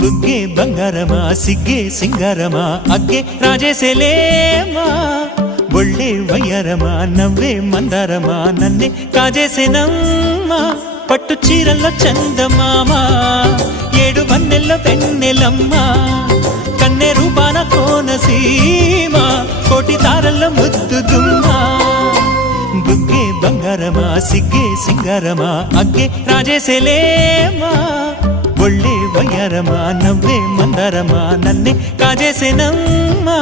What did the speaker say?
బుగ్గే బంగారమా సిగ్గే సింగారమా అగ్గే రాజేసేలేమా ఒళ్ళే వయ్యారమా నవ్వే మందారమా నన్నే కాజేసేనమ్మా. పట్టు చీరల్లో చందమామా ఏడు వన్నెల్లో వెన్నెలమ్మా. కన్నె రూపాన కోనసీమ కోటి తారల్లో ముద్దుదుమ్మా బుగ్గే బంగారమా సిగ్గే సింగారమా అగ్గే రాజేసేలేమా ఒళ్ళే వయ్యారమా నవ్వే మందారమా నన్నే కాజేసేనమ్మా.